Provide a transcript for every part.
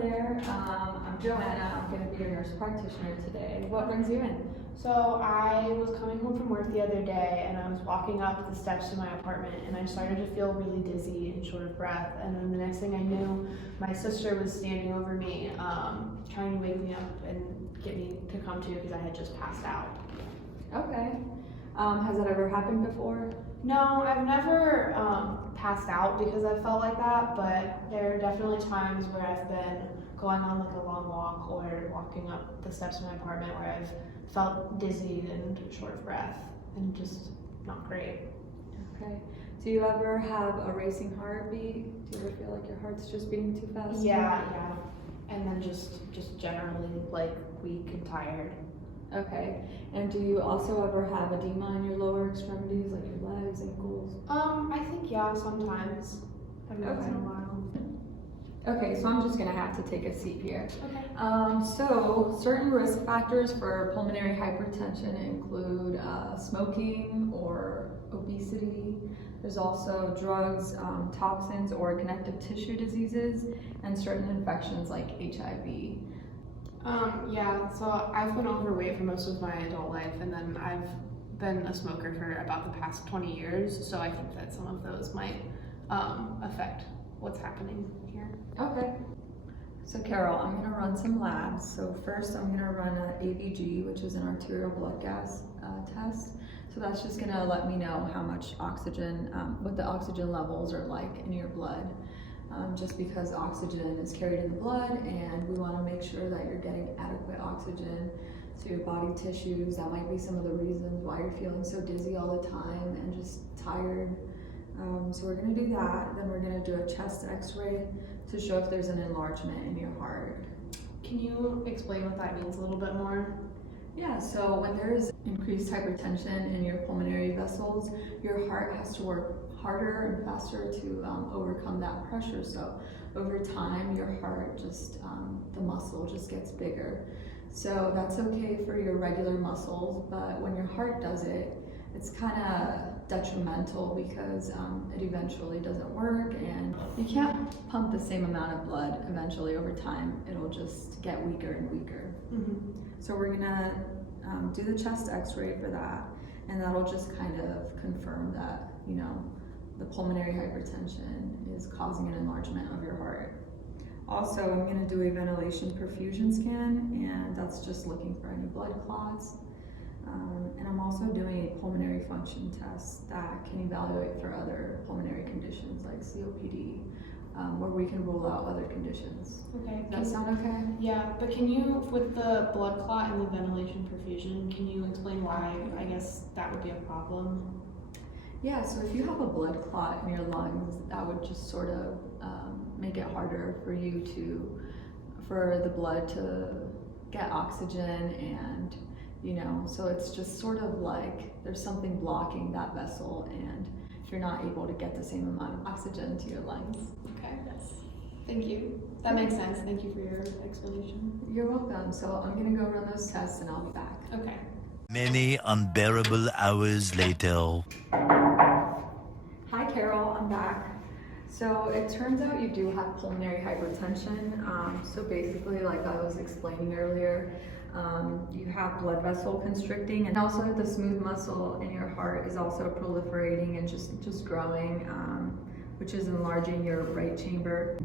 there. I'm Joanna. I'm going to be your nurse practitioner today. What brings you in? So I was coming home from work the other day and I was walking up the steps to my apartment and I started to feel really dizzy and short of breath, and then the next thing I knew, my sister was standing over me trying to wake me up and get me to come to because I had just passed out. Okay. Has that ever happened before? No, I've never passed out because I felt like that, but there are definitely times where I've been going on like a long walk or walking up the steps of my apartment where I've felt dizzy and short of breath and just not great. Okay. Do you ever have a racing heartbeat? Do you ever feel like your heart's just beating too fast? Yeah. And then just generally like weak and tired. Okay. And do you also ever have edema in your lower extremities, like your legs, ankles? I think yeah, sometimes. Every once in a while. Okay, so I'm just gonna have to take a seat here. Okay. So certain risk factors for pulmonary hypertension include smoking or obesity. There's also drugs, toxins, or connective tissue diseases, and certain infections like HIV. Yeah, so I've been overweight for most of my adult life, and then I've been a smoker for about the past 20 years, so I think that some of those might affect what's happening here. Okay. So Carol, I'm gonna run some labs. So first I'm gonna run an ABG, which is an arterial blood gas test. So that's just gonna let me know how much oxygen, what the oxygen levels are like in your blood. Just because oxygen is carried in the blood and we wanna make sure that you're getting adequate oxygen to your body tissues. That might be some of the reasons why you're feeling so dizzy all the time and just tired. So we're gonna do that. Then we're gonna do a chest x-ray to show if there's an enlargement in your heart. Can you explain what that means a little bit more? Yeah, so when there's increased hypertension in your pulmonary vessels, your heart has to work harder and faster to overcome that pressure. So over time, your heart just, the muscle just gets bigger. So that's okay for your regular muscles, but when your heart does it, it's kind of detrimental because it eventually doesn't work and you can't pump the same amount of blood. Eventually over time, it'll just get weaker and weaker. Mm-hmm. So we're gonna do the chest x-ray for that, and that'll just kind of confirm that, you know, the pulmonary hypertension is causing an enlargement of your heart. Also, I'm gonna do a ventilation perfusion scan, and that's just looking for any blood clots. And I'm also doing a pulmonary function test that can evaluate for other pulmonary conditions like COPD, where we can rule out other conditions. Okay. Does that sound okay? Yeah, but can you, with the blood clot and the ventilation perfusion, can you explain why I guess that would be a problem? Yeah, so if you have a blood clot in your lungs, that would just sort of make it harder for you for the blood to get oxygen, and you know, so it's just sort of like there's something blocking that vessel and you're not able to get the same amount of oxygen to your lungs. Okay, yes. Thank you. That makes sense. Thank you for your explanation. You're welcome. So I'm gonna go run those tests and I'll be back. Okay. Many unbearable hours later. Hi Carol, I'm back. So it turns out you do have pulmonary hypertension. So basically, like I was explaining earlier, you have blood vessel constricting, and also the smooth muscle in your heart is also proliferating and just growing, which is enlarging your right chamber.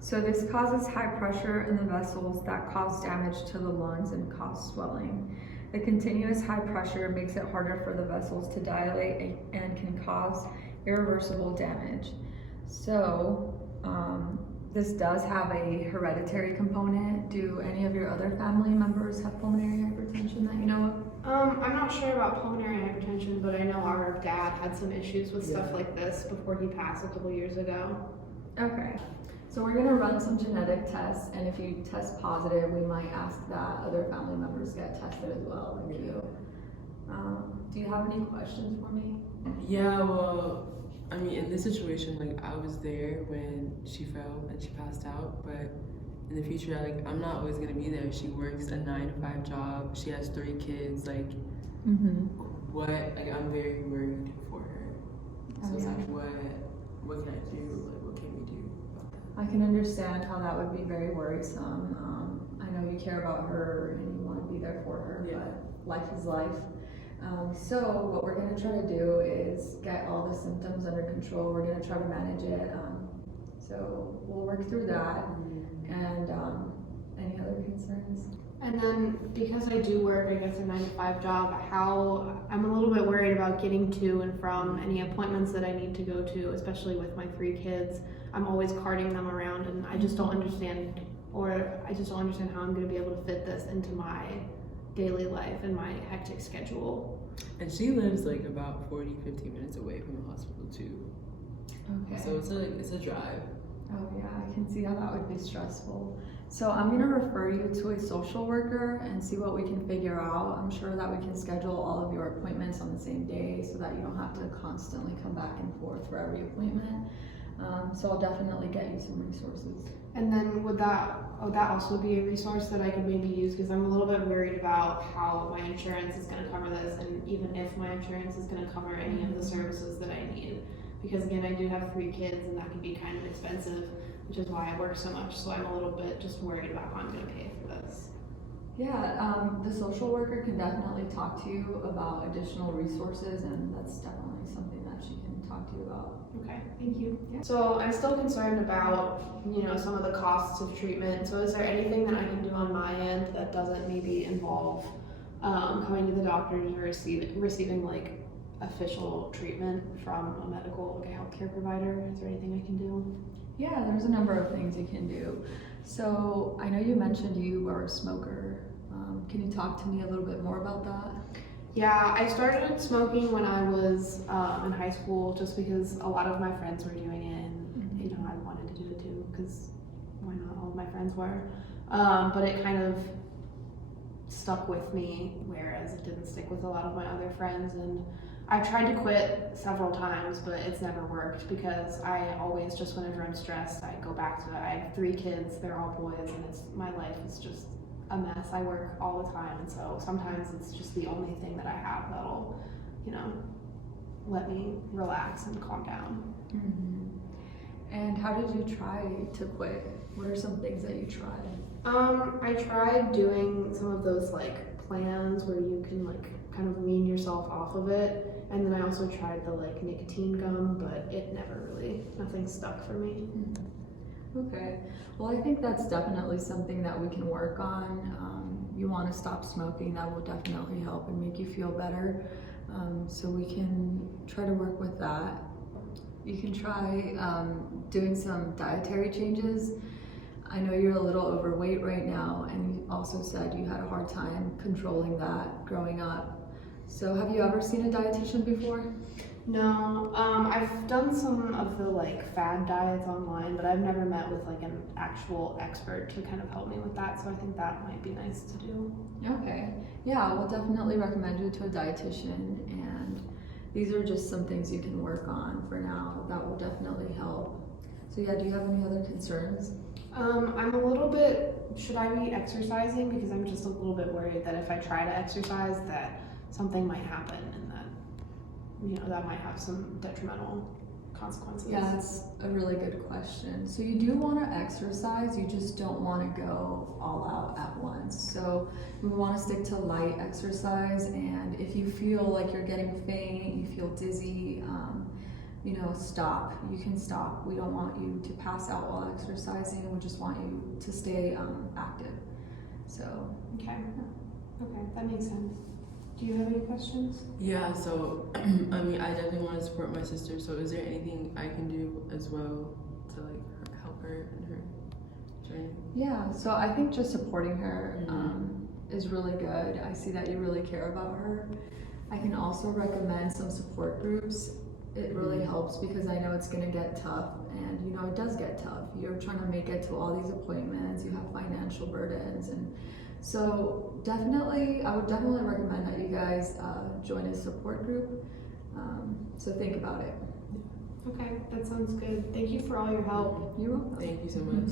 So this causes high pressure in the vessels that cause damage to the lungs and cause swelling. The continuous high pressure makes it harder for the vessels to dilate and can cause irreversible damage. So this does have a hereditary component. Do any of your other family members have pulmonary hypertension that you know of? I'm not sure about pulmonary hypertension, but I know our dad had some issues with stuff like this before he passed a couple years ago. Okay. So we're gonna run some genetic tests, and if you test positive, we might ask that other family members get tested as well, like you. Do you have any questions for me? Yeah, well, I mean, in this situation, like, I was there when she fell and she passed out, but in the future, I'm not always gonna be there. She works a 9-to-5 job. She has 3 kids. Like, I'm very worried for her. So it's like, what can I do? Like, what can we do about that? I can understand how that would be very worrisome. I know you care about her and you want to be there for her, Yeah. but life is life. So what we're going to try to do is get all the symptoms under control. We're going to try to manage it. So we'll work through that. And any other concerns? And then because I do work, I guess a 9-to-5 job, I'm a little bit worried about getting to and from any appointments that I need to go to, especially with my 3 kids. I'm always carting them around, and I just don't understand, how I'm going to be able to fit this into my daily life and my hectic schedule. And she lives like about 40-50 minutes away from the hospital too. Okay. So it's a drive. Oh yeah, I can see how that would be stressful. So I'm gonna refer you to a social worker and see what we can figure out. I'm sure that we can schedule all of your appointments on the same day so that you don't have to constantly come back and forth for every appointment. So I'll definitely get you some resources. And then would that also be a resource that I could maybe use? Because I'm a little bit worried about how my insurance is going to cover this, and even if my insurance is going to cover any of the services that I need. Because again, I do have 3 kids, and that can be kind of expensive, which is why I work so much. So I'm a little bit just worried about how I'm going to pay for this. Yeah, the social worker can definitely talk to you about additional resources, and that's definitely something that she can talk to you about. Okay, thank you. Yeah. So I'm still concerned about, some of the costs of treatment. So is there anything that I can do on my end that doesn't maybe involve coming to the doctors or receiving like official treatment from a healthcare provider? Is there anything I can do? Yeah, there's a number of things you can do. So I know you mentioned you were a smoker. Can you talk to me a little bit more about that? Yeah, I started smoking when I was in high school just because a lot of my friends were doing it, and I wanted to do it too because why not? All of my friends were. But it kind of stuck with me, whereas it didn't stick with a lot of my other friends. And I've tried to quit several times, but it's never worked because I always just, whenever I'm stressed, I go back to it. I have 3 kids, they're all boys, and my life is just a mess. I work all the time, and so sometimes it's just the only thing that I have that'll, let me relax and calm down. Mm-hmm. And how did you try to quit? What are some things that you tried? I tried doing some of those like plans where you can like kind of wean yourself off of it, and then I also tried the like nicotine gum, but it nothing stuck for me. Okay, well I think that's definitely something that we can work on. You want to stop smoking, that will definitely help and make you feel better. So we can try to work with that. You can try doing some dietary changes. I know you're a little overweight right now, and you also said you had a hard time controlling that growing up. So have you ever seen a dietitian before? No, I've done some of the like fad diets online, but I've never met with like an actual expert to kind of help me with that. So I think that might be nice to do. Okay, yeah, we'll definitely recommend you to a dietitian, and these are just some things you can work on for now that will definitely help. So yeah, do you have any other concerns? I'm a little bit, should I be exercising? Because I'm just a little bit worried that if I try to exercise that something might happen and that, that might have some detrimental consequences. Yeah, that's a really good question. So you do want to exercise, you just don't want to go all out at once. So we want to stick to light exercise, and if you feel like you're getting faint, you feel dizzy, stop. You can stop. We don't want you to pass out while exercising. We just want you to stay active. So, okay, that makes sense. Do you have any questions? Yeah, so I definitely want to support my sister. So is there anything I can do as well to like help her in her journey? yeah, so I think just supporting her is really good. I see that you really care about her. I can also recommend some support groups. It really helps because I know it's going to get tough, and it does get tough. You're trying to make it to all these appointments, you have financial burdens, and so I would definitely recommend that you guys join a support group. So think about it. Okay, that sounds good. Thank you for all your help. You're welcome. Thank you so much.